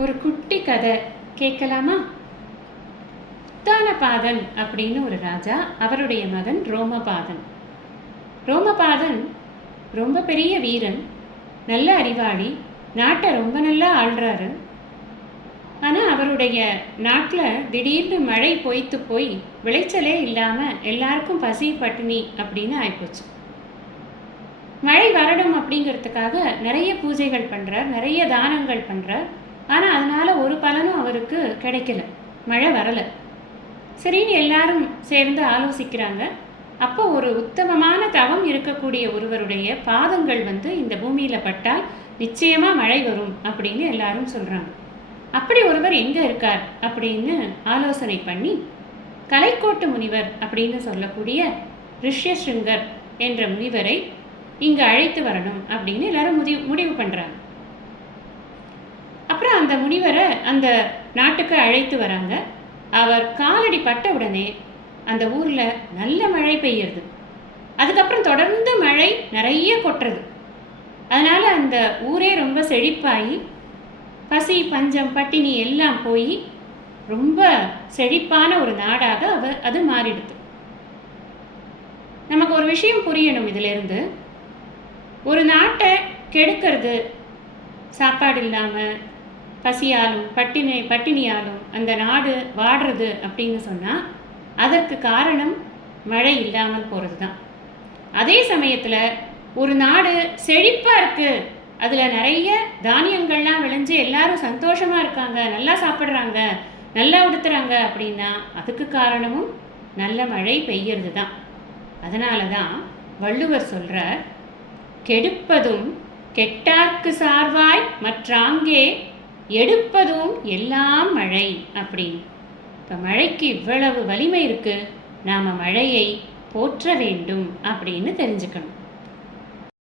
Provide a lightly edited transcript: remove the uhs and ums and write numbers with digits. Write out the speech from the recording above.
ஒரு குட்டி கதை கேட்கலாமா? உத்தானபாதன் அப்படின்னு ஒரு ராஜா, அவருடைய மகன் ரோமபாதன். ரோமபாதன் ரொம்ப பெரிய வீரன், நல்ல அறிவாளி, நாட்டை ரொம்ப நல்லா ஆள்றாரு. ஆனால் அவருடைய நாட்டில் திடீர்னு மழை பொய்த்து போய் விளைச்சலே இல்லாமல் எல்லாருக்கும் பசி பட்டினி அப்படின்னு ஆயிப்போச்சு. மழை வரணும் அப்படிங்கிறதுக்காக நிறைய பூஜைகள் பண்ணுறார், நிறைய தானங்கள் பண்ணுறார். ஆனால் அதனால் ஒரு பலனும் அவருக்கு கிடைக்கல, மழை வரலை. சரின்னு எல்லாரும் சேர்ந்து ஆலோசிக்கிறாங்க. அப்போ ஒரு உத்தமமான தவம் இருக்கக்கூடிய ஒருவருடைய பாதங்கள் இந்த பூமியில் பட்டால் நிச்சயமாக மழை வரும் அப்படின்னு எல்லாரும் சொல்கிறாங்க. அப்படி ஒருவர் எங்கே இருக்கார் அப்படின்னு ஆலோசனை பண்ணி கலைக்கோட்டு முனிவர் அப்படின்னு சொல்லக்கூடிய ரிஷ்யசிருங்கர் என்ற முனிவரை இங்கே அழைத்து வரணும் அப்படின்னு எல்லாரும் முடிவு பண்ணுறாங்க. அப்புறம் அந்த முனிவரை அந்த நாட்டுக்கு அழைத்து வராங்க. அவர் காலடி பட்ட உடனே அந்த ஊரில் நல்ல மழை பெய்யுறது. அதுக்கப்புறம் தொடர்ந்து மழை நிறைய கொட்டுறது. அதனால் அந்த ஊரே ரொம்ப செழிப்பாகி பசி பஞ்சம் பட்டினி எல்லாம் போய் ரொம்ப செழிப்பான ஒரு நாடாக அது மாறிடுது. நமக்கு ஒரு விஷயம் புரியணும் இதிலிருந்து. ஒரு நாட்டை கெடுக்கிறது, சாப்பாடு இல்லாமல் பசியாலும் பட்டினியாலும் அந்த நாடு வாடுறது அப்படின்னு சொன்னால் அதற்கு காரணம் மழை இல்லாமல் போகிறது தான். அதே சமயத்தில் ஒரு நாடு செழிப்பாக இருக்குது, அதில் நிறைய தானியங்கள்லாம் விளைஞ்சு எல்லாரும் சந்தோஷமாக இருக்காங்க, நல்லா சாப்பிட்றாங்க, நல்லா உடுத்துறாங்க அப்படின்னா அதுக்கு காரணமும் நல்ல மழை பெய்யறது தான். அதனால தான் வள்ளுவர் சொல்கிறார், கெடுப்பதும் கெட்டார்க்கு சார்வாய் மற்றாங்கே எடுப்பதும் எல்லாம் மழை அப்படின்னு. இப்போ மழைக்கு இவ்வளவு வலிமை இருக்குது, நாம் மழையை போற்ற வேண்டும் அப்படின்னு தெரிஞ்சுக்கணும்.